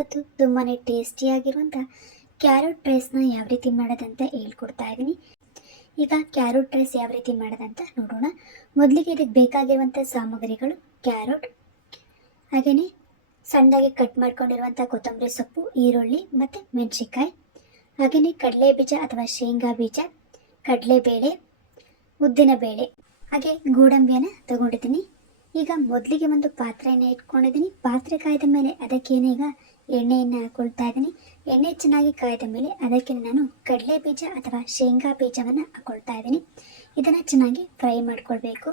ಇವತ್ತು ತುಂಬಾ ಟೇಸ್ಟಿಯಾಗಿರುವಂಥ ಕ್ಯಾರೆಟ್ ರೈಸ್ನ ಯಾವ ರೀತಿ ಮಾಡೋದಂತ ಹೇಳ್ಕೊಡ್ತಾ ಇದ್ದೀನಿ. ಈಗ ಕ್ಯಾರೆಟ್ ರೈಸ್ ಯಾವ ರೀತಿ ಮಾಡೋದಂತ ನೋಡೋಣ. ಮೊದಲಿಗೆ ಇದಕ್ಕೆ ಬೇಕಾಗಿರುವಂಥ ಸಾಮಗ್ರಿಗಳು ಕ್ಯಾರೆಟ್, ಹಾಗೆಯೇ ಸಣ್ಣದಾಗಿ ಕಟ್ ಮಾಡ್ಕೊಂಡಿರುವಂಥ ಕೊತ್ತಂಬರಿ ಸೊಪ್ಪು, ಈರುಳ್ಳಿ ಮತ್ತು ಮೆಣಸಿನ್ಕಾಯಿ, ಹಾಗೆಯೇ ಕಡಲೆ ಬೀಜ ಅಥವಾ ಶೇಂಗಾ ಬೀಜ, ಕಡಲೆಬೇಳೆ, ಉದ್ದಿನ ಬೇಳೆ, ಹಾಗೆ ಗೋಡಂಬಿಯನ್ನು ತಗೊಂಡಿದ್ದೀನಿ. ಈಗ ಮೊದಲಿಗೆ ಒಂದು ಪಾತ್ರೆಯನ್ನು ಇಟ್ಕೊಂಡಿದ್ದೀನಿ. ಪಾತ್ರೆ ಕಾಯ್ದ ಮೇಲೆ ಅದಕ್ಕೇನೆ ಈಗ ಎಣ್ಣೆಯನ್ನು ಹಾಕೊಳ್ತಾ ಇದ್ದೀನಿ. ಎಣ್ಣೆ ಚೆನ್ನಾಗಿ ಕಾಯ್ದ ಮೇಲೆ ಅದಕ್ಕೆ ನಾನು ಕಡಲೆ ಬೀಜ ಅಥವಾ ಶೇಂಗಾ ಬೀಜವನ್ನು ಹಾಕೊಳ್ತಾ ಇದ್ದೀನಿ. ಇದನ್ನು ಚೆನ್ನಾಗಿ ಫ್ರೈ ಮಾಡ್ಕೊಳ್ಬೇಕು.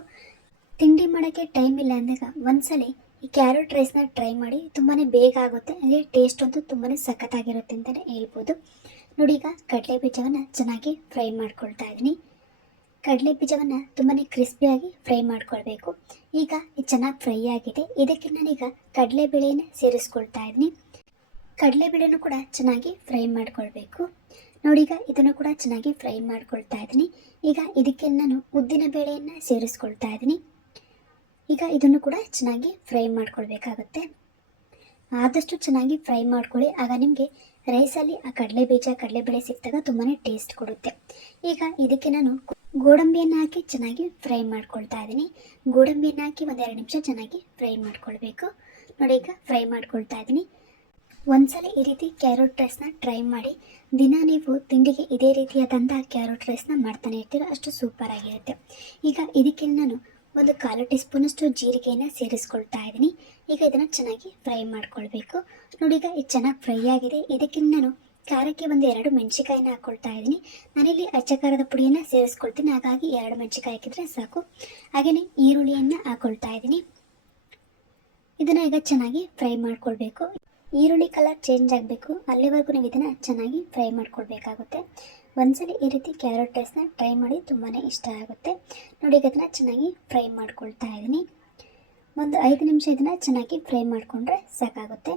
ತಿಂಡಿ ಮಾಡೋಕ್ಕೆ ಟೈಮ್ ಇಲ್ಲ ಅಂದಾಗ ಒಂದ್ಸಲಿ ಈ ಕ್ಯಾರೆಟ್ ರೈಸ್ನ ಟ್ರೈ ಮಾಡಿ. ತುಂಬಾ ಬೇಗ ಆಗುತ್ತೆ, ಹಾಗೆ ಟೇಸ್ಟ್ ಅಂತೂ ತುಂಬಾ ಸಖತ್ತಾಗಿರುತ್ತೆ ಅಂತಲೇ ಹೇಳ್ಬೋದು. ನೋಡಿ, ಈಗ ಕಡಲೆ ಬೀಜವನ್ನು ಚೆನ್ನಾಗಿ ಫ್ರೈ ಮಾಡ್ಕೊಳ್ತಾ ಇದ್ದೀನಿ. ಕಡಲೆ ಬೀಜವನ್ನು ತುಂಬಾ ಕ್ರಿಸ್ಪಿಯಾಗಿ ಫ್ರೈ ಮಾಡ್ಕೊಳ್ಬೇಕು. ಈಗ ಇದು ಚೆನ್ನಾಗಿ ಫ್ರೈ ಆಗಿದೆ. ಇದಕ್ಕೆ ನಾನೀಗ ಕಡಲೆಬೇಳೆಯನ್ನು ಸೇರಿಸ್ಕೊಳ್ತಾ ಇದ್ದೀನಿ. ಕಡಲೆಬೇಳೆನೂ ಕೂಡ ಚೆನ್ನಾಗಿ ಫ್ರೈ ಮಾಡ್ಕೊಳ್ಬೇಕು. ನೋಡಿ, ಈಗ ಇದನ್ನು ಕೂಡ ಚೆನ್ನಾಗಿ ಫ್ರೈ ಮಾಡ್ಕೊಳ್ತಾ ಇದ್ದೀನಿ. ಈಗ ಇದಕ್ಕೆ ನಾನು ಉದ್ದಿನ ಬೇಳೆಯನ್ನು ಸೇರಿಸ್ಕೊಳ್ತಾ ಇದ್ದೀನಿ. ಈಗ ಇದನ್ನು ಕೂಡ ಚೆನ್ನಾಗಿ ಫ್ರೈ ಮಾಡ್ಕೊಳ್ಬೇಕಾಗುತ್ತೆ. ಆದಷ್ಟು ಚೆನ್ನಾಗಿ ಫ್ರೈ ಮಾಡ್ಕೊಳ್ಳಿ, ಆಗ ನಿಮಗೆ ರೈಸಲ್ಲಿ ಆ ಕಡಲೆ ಬೀಜ ಕಡಲೆಬೇಳೆ ಸಿಕ್ಕಿದಾಗ ತುಂಬಾ ಟೇಸ್ಟ್ ಕೊಡುತ್ತೆ. ಈಗ ಇದಕ್ಕೆ ನಾನು ಗೋಡಂಬಿಯನ್ನು ಹಾಕಿ ಚೆನ್ನಾಗಿ ಫ್ರೈ ಮಾಡ್ಕೊಳ್ತಾ ಇದ್ದೀನಿ. ಗೋಡಂಬಿಯನ್ನು ಹಾಕಿ ಒಂದೆರಡು ನಿಮಿಷ ಚೆನ್ನಾಗಿ ಫ್ರೈ ಮಾಡ್ಕೊಳ್ಬೇಕು. ನೋಡಿ, ಈಗ ಫ್ರೈ ಮಾಡ್ಕೊಳ್ತಾ ಇದ್ದೀನಿ. ಒಂದ್ಸಲ ಈ ರೀತಿ ಕ್ಯಾರೆಟ್ ರೈಸ್ನ ಟ್ರೈ ಮಾಡಿ. ದಿನ ನೀವು ತಿಂಡಿಗೆ ಇದೇ ರೀತಿಯಾದಂಥ ಕ್ಯಾರೆಟ್ ರೈಸ್ನ ಮಾಡ್ತಾನೆ ಇರ್ತೀರ, ಅಷ್ಟು ಸೂಪರ್ ಆಗಿರುತ್ತೆ. ಈಗ ಇದಕ್ಕೆ ನಾನು ಒಂದು 1/4 ಟೀ ಸ್ಪೂನಷ್ಟು ಜೀರಿಗೆಯನ್ನು ಸೇರಿಸ್ಕೊಳ್ತಾ ಇದ್ದೀನಿ. ಈಗ ಇದನ್ನು ಚೆನ್ನಾಗಿ ಫ್ರೈ ಮಾಡ್ಕೊಳ್ಬೇಕು. ನೋಡಿ, ಈಗ ಇದು ಚೆನ್ನಾಗಿ ಫ್ರೈ ಆಗಿದೆ. ಇದಕ್ಕೆ ನಾನು ಖಾರಕ್ಕೆ ಒಂದು 2 ಮೆಣಸಿಕಾಯಿನ ಹಾಕ್ಕೊಳ್ತಾ ಇದ್ದೀನಿ. ನಾನಿಲ್ಲಿ ಅಚ್ಚ ಖಾರದ ಪುಡಿಯನ್ನು ಸೇರಿಸ್ಕೊಳ್ತೀನಿ, ಹಾಗಾಗಿ 2 ಮೆಣಸಿಕಾಯಿ ಹಾಕಿದರೆ ಸಾಕು. ಹಾಗೆಯೇ ಈರುಳ್ಳಿಯನ್ನು ಹಾಕ್ಕೊಳ್ತಾ ಇದ್ದೀನಿ. ಇದನ್ನು ಈಗ ಚೆನ್ನಾಗಿ ಫ್ರೈ ಮಾಡ್ಕೊಳ್ಬೇಕು. ಈರುಳ್ಳಿ ಕಲರ್ ಚೇಂಜ್ ಆಗಬೇಕು, ಅಲ್ಲಿವರೆಗೂ ನೀವು ಇದನ್ನು ಚೆನ್ನಾಗಿ ಫ್ರೈ ಮಾಡ್ಕೊಳ್ಬೇಕಾಗುತ್ತೆ. ಒಂದ್ಸಲ ಈ ರೀತಿ ಕ್ಯಾರೆಟ್ ರೈಸ್ನ ಟ್ರೈ ಮಾಡಿ, ತುಂಬಾ ಇಷ್ಟ ಆಗುತ್ತೆ. ನೋಡಿ, ಈಗ ಇದನ್ನು ಚೆನ್ನಾಗಿ ಫ್ರೈ ಮಾಡ್ಕೊಳ್ತಾ ಇದ್ದೀನಿ. ಒಂದು 5 ನಿಮಿಷ ಇದನ್ನು ಚೆನ್ನಾಗಿ ಫ್ರೈ ಮಾಡಿಕೊಂಡ್ರೆ ಸಾಕಾಗುತ್ತೆ.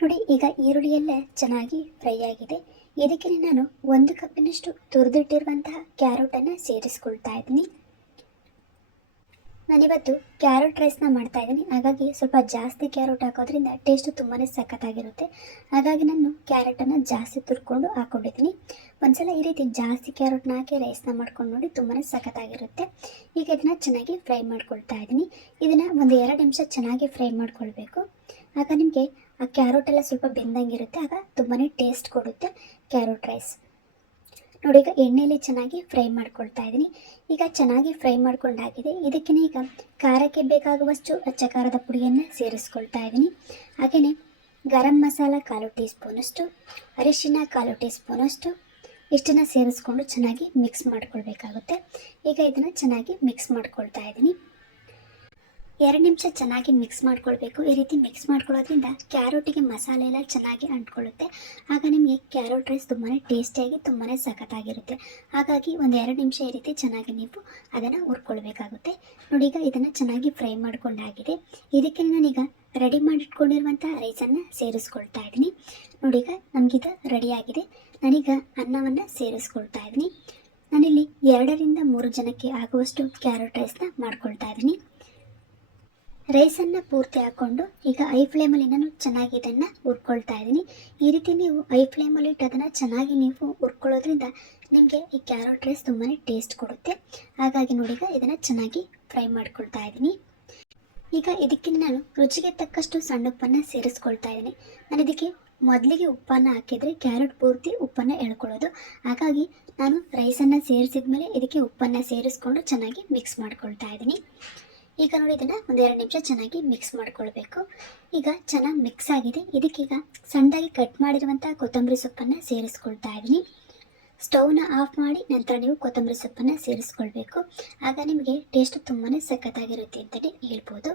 ನೋಡಿ, ಈಗ ಈರುಳ್ಳಿಯೆಲ್ಲ ಚೆನ್ನಾಗಿ ಫ್ರೈ ಆಗಿದೆ. ಇದಕ್ಕೆ ನಾನು 1 ಕಪ್ಪಿನಷ್ಟು ತುರಿದಿಟ್ಟಿರುವಂತಹ ಕ್ಯಾರೆಟನ್ನು ಸೇರಿಸ್ಕೊಳ್ತಾ ಇದ್ದೀನಿ. ನಾನಿವತ್ತು ಕ್ಯಾರೆಟ್ ರೈಸ್ನ ಮಾಡ್ತಾ ಇದ್ದೀನಿ, ಹಾಗಾಗಿ ಸ್ವಲ್ಪ ಜಾಸ್ತಿ ಕ್ಯಾರೆಟ್ ಹಾಕೋದ್ರಿಂದ ಟೇಸ್ಟು ತುಂಬಾ ಸಖತ್ತಾಗಿರುತ್ತೆ. ಹಾಗಾಗಿ ನಾನು ಕ್ಯಾರೆಟನ್ನು ಜಾಸ್ತಿ ತುರ್ಕೊಂಡು ಹಾಕ್ಕೊಂಡಿದ್ದೀನಿ. ಒಂದ್ಸಲ ಈ ರೀತಿ ಜಾಸ್ತಿ ಕ್ಯಾರೆಟ್ನ ಹಾಕಿ ರೈಸ್ನ ಮಾಡ್ಕೊಂಡು ನೋಡಿ, ತುಂಬಾ ಸಖತ್ತಾಗಿರುತ್ತೆ. ಈಗ ಇದನ್ನು ಚೆನ್ನಾಗಿ ಫ್ರೈ ಮಾಡ್ಕೊಳ್ತಾ ಇದ್ದೀನಿ. ಇದನ್ನು ಒಂದು 2 ನಿಮಿಷ ಚೆನ್ನಾಗಿ ಫ್ರೈ ಮಾಡ್ಕೊಳ್ಬೇಕು. ಆಗ ನಿಮಗೆ ಆ ಕ್ಯಾರೆಟ್ ಎಲ್ಲ ಸ್ವಲ್ಪ ಬೆಂದಂಗಿರುತ್ತೆ, ಆಗ ತುಂಬಾ ಟೇಸ್ಟ್ ಕೊಡುತ್ತೆ ಕ್ಯಾರೆಟ್ ರೈಸ್. ನೋಡಿ, ಈಗ ಎಣ್ಣೆಯಲ್ಲಿ ಚೆನ್ನಾಗಿ ಫ್ರೈ ಮಾಡ್ಕೊಳ್ತಾ ಇದ್ದೀನಿ. ಈಗ ಚೆನ್ನಾಗಿ ಫ್ರೈ ಮಾಡ್ಕೊಂಡಾಗಿದೆ. ಇದಕ್ಕೆ ಈಗ ಖಾರಕ್ಕೆ ಬೇಕಾಗುವಷ್ಟು ಅಚ್ಚ ಖಾರದ ಪುಡಿಯನ್ನು ಸೇರಿಸ್ಕೊಳ್ತಾ ಇದ್ದೀನಿ. ಹಾಗೆಯೇ ಗರಂ ಮಸಾಲ 1/4 ಟೀ ಸ್ಪೂನಷ್ಟು, ಅರಿಶಿನ 1/4 ಟೀ ಸ್ಪೂನಷ್ಟು, ಇಷ್ಟನ್ನು ಸೇರಿಸ್ಕೊಂಡು ಚೆನ್ನಾಗಿ ಮಿಕ್ಸ್ ಮಾಡ್ಕೊಳ್ಬೇಕಾಗುತ್ತೆ. ಈಗ ಇದನ್ನು ಚೆನ್ನಾಗಿ ಮಿಕ್ಸ್ ಮಾಡ್ಕೊಳ್ತಾ ಇದ್ದೀನಿ. 2 ನಿಮಿಷ ಚೆನ್ನಾಗಿ ಮಿಕ್ಸ್ ಮಾಡ್ಕೊಳ್ಬೇಕು. ಈ ರೀತಿ ಮಿಕ್ಸ್ ಮಾಡ್ಕೊಳ್ಳೋದ್ರಿಂದ ಕ್ಯಾರೆಟಿಗೆ ಮಸಾಲೆ ಎಲ್ಲ ಚೆನ್ನಾಗಿ ಅಂಟ್ಕೊಳ್ಳುತ್ತೆ. ಆಗ ನಿಮಗೆ ಕ್ಯಾರೆಟ್ ರೈಸ್ ತುಂಬಾ ಟೇಸ್ಟಿಯಾಗಿ ತುಂಬಾ ಸಖತ್ತಾಗಿರುತ್ತೆ. ಹಾಗಾಗಿ ಒಂದು 2 ನಿಮಿಷ ಈ ರೀತಿ ಚೆನ್ನಾಗಿ ನೀವು ಅದನ್ನು ಹುರ್ಕೊಳ್ಬೇಕಾಗುತ್ತೆ. ನೋಡಿ, ಈಗ ಇದನ್ನು ಚೆನ್ನಾಗಿ ಫ್ರೈ ಮಾಡ್ಕೊಂಡಾಗಿದೆ. ಇದಕ್ಕೆ ನಾನೀಗ ರೆಡಿ ಮಾಡಿಟ್ಕೊಂಡಿರುವಂಥ ರೈಸನ್ನು ಸೇರಿಸ್ಕೊಳ್ತಾ ಇದ್ದೀನಿ. ನೋಡಿ, ಈಗ ನಮಗೀಗ ರೆಡಿಯಾಗಿದೆ. ನಾನೀಗ ಅನ್ನವನ್ನು ಸೇರಿಸ್ಕೊಳ್ತಾ ಇದ್ದೀನಿ. ನಾನಿಲ್ಲಿ 2 ರಿಂದ 3 ಜನಕ್ಕೆ ಆಗುವಷ್ಟು ಕ್ಯಾರೆಟ್ ರೈಸ್ನ ಮಾಡ್ಕೊಳ್ತಾ ಇದ್ದೀನಿ. ರೈಸನ್ನು ಪೂರ್ತಿ ಹಾಕ್ಕೊಂಡು ಈಗ ಐ ಫ್ಲೇಮಲ್ಲಿ ನಾನು ಚೆನ್ನಾಗಿ ಇದನ್ನು ಹುರ್ಕೊಳ್ತಾ ಇದ್ದೀನಿ. ಈ ರೀತಿ ನೀವು ಐ ಫ್ಲೇಮಲ್ಲಿ ಇಟ್ಟು ಅದನ್ನು ಚೆನ್ನಾಗಿ ನೀವು ಹುರ್ಕೊಳ್ಳೋದ್ರಿಂದ ನಿಮಗೆ ಈ ಕ್ಯಾರೆಟ್ ರೈಸ್ ತುಂಬಾ ಟೇಸ್ಟ್ ಕೊಡುತ್ತೆ. ಹಾಗಾಗಿ ನೋಡಿ, ಈಗ ಇದನ್ನು ಚೆನ್ನಾಗಿ ಫ್ರೈ ಮಾಡ್ಕೊಳ್ತಾ ಇದ್ದೀನಿ. ಈಗ ಇದಕ್ಕೆ ನಾನು ರುಚಿಗೆ ತಕ್ಕಷ್ಟು ಸಣ್ಣ ಉಪ್ಪನ್ನು ಸೇರಿಸ್ಕೊಳ್ತಾ ಇದ್ದೀನಿ. ನಾನು ಇದಕ್ಕೆ ಮೊದಲಿಗೆ ಉಪ್ಪನ್ನು ಹಾಕಿದರೆ ಕ್ಯಾರೆಟ್ ಪೂರ್ತಿ ಉಪ್ಪನ್ನು ಎಳ್ಕೊಳ್ಳೋದು, ಹಾಗಾಗಿ ನಾನು ರೈಸನ್ನು ಸೇರಿಸಿದ ಮೇಲೆ ಇದಕ್ಕೆ ಉಪ್ಪನ್ನು ಸೇರಿಸ್ಕೊಂಡು ಚೆನ್ನಾಗಿ ಮಿಕ್ಸ್ ಮಾಡ್ಕೊಳ್ತಾ ಇದ್ದೀನಿ. ಈಗ ನೋಡಿ, ಇದನ್ನು ಒಂದು 2 ನಿಮಿಷ ಚೆನ್ನಾಗಿ ಮಿಕ್ಸ್ ಮಾಡ್ಕೊಳ್ಬೇಕು. ಈಗ ಚೆನ್ನಾಗಿ ಮಿಕ್ಸ್ ಆಗಿದೆ. ಇದಕ್ಕೀಗ ಸಣ್ಣದಾಗಿ ಕಟ್ ಮಾಡಿರುವಂಥ ಕೊತ್ತಂಬರಿ ಸೊಪ್ಪನ್ನು ಸೇರಿಸ್ಕೊಳ್ತಾ ಇದ್ದೀನಿ. ಸ್ಟವ್ನ ಆಫ್ ಮಾಡಿ ನಂತರ ನೀವು ಕೊತ್ತಂಬರಿ ಸೊಪ್ಪನ್ನು ಸೇರಿಸ್ಕೊಳ್ಬೇಕು. ಆಗ ನಿಮಗೆ ಟೇಸ್ಟ್ ತುಂಬಾ ಸಖತ್ತಾಗಿರುತ್ತೆ ಅಂತಲೇ ಹೇಳ್ಬೋದು.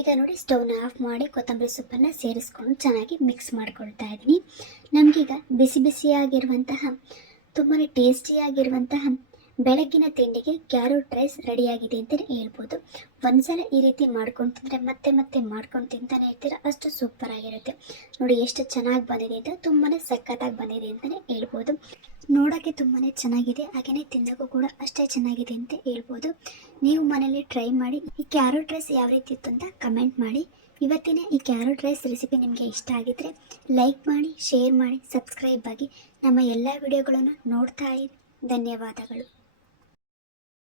ಈಗ ನೋಡಿ, ಸ್ಟವ್ನ ಆಫ್ ಮಾಡಿ ಕೊತ್ತಂಬರಿ ಸೊಪ್ಪನ್ನು ಸೇರಿಸ್ಕೊಂಡು ಚೆನ್ನಾಗಿ ಮಿಕ್ಸ್ ಮಾಡ್ಕೊಳ್ತಾ ಇದ್ದೀನಿ. ನಮಗೀಗ ಬಿಸಿ ಬಿಸಿಯಾಗಿರುವಂತಹ ತುಂಬಾ ಟೇಸ್ಟಿಯಾಗಿರುವಂತಹ ಬೆಳಗ್ಗಿನ ತಿಂಡಿಗೆ ಕ್ಯಾರೆಟ್ ರೈಸ್ ರೆಡಿಯಾಗಿದೆ ಅಂತಲೇ ಹೇಳ್ಬೋದು. ಒಂದ್ಸಲ ಈ ರೀತಿ ಮಾಡ್ಕೊಂಡು ತಿಂದರೆ ಮತ್ತೆ ಮತ್ತೆ ಮಾಡ್ಕೊಂಡು ತಿಂತಾನೆ ಇರ್ತೀರ, ಅಷ್ಟು ಸೂಪರ್ ಆಗಿರುತ್ತೆ. ನೋಡಿ, ಎಷ್ಟು ಚೆನ್ನಾಗಿ ಬಂದಿದೆ ಅಂತ, ತುಂಬಾ ಸಖತ್ತಾಗಿ ಬಂದಿದೆ ಅಂತಲೇ ಹೇಳ್ಬೋದು. ನೋಡೋಕ್ಕೆ ತುಂಬಾ ಚೆನ್ನಾಗಿದೆ, ಹಾಗೆಯೇ ತಿನ್ನೋಕ್ಕೂ ಕೂಡ ಅಷ್ಟೇ ಚೆನ್ನಾಗಿದೆ ಅಂತ ಹೇಳ್ಬೋದು. ನೀವು ಮನೇಲಿ ಟ್ರೈ ಮಾಡಿ. ಈ ಕ್ಯಾರೆಟ್ ರೈಸ್ ಯಾವ ರೀತಿ ಇತ್ತು ಅಂತ ಕಮೆಂಟ್ ಮಾಡಿ. ಇವತ್ತಿನ ಈ ಕ್ಯಾರೆಟ್ ರೈಸ್ ರೆಸಿಪಿ ನಿಮಗೆ ಇಷ್ಟ ಆಗಿದ್ದರೆ ಲೈಕ್ ಮಾಡಿ, ಶೇರ್ ಮಾಡಿ, ಸಬ್ಸ್ಕ್ರೈಬ್ ಆಗಿ ನಮ್ಮ ಎಲ್ಲ ವಿಡಿಯೋಗಳನ್ನು ನೋಡ್ತಾ ಇರಿ. ಧನ್ಯವಾದಗಳು.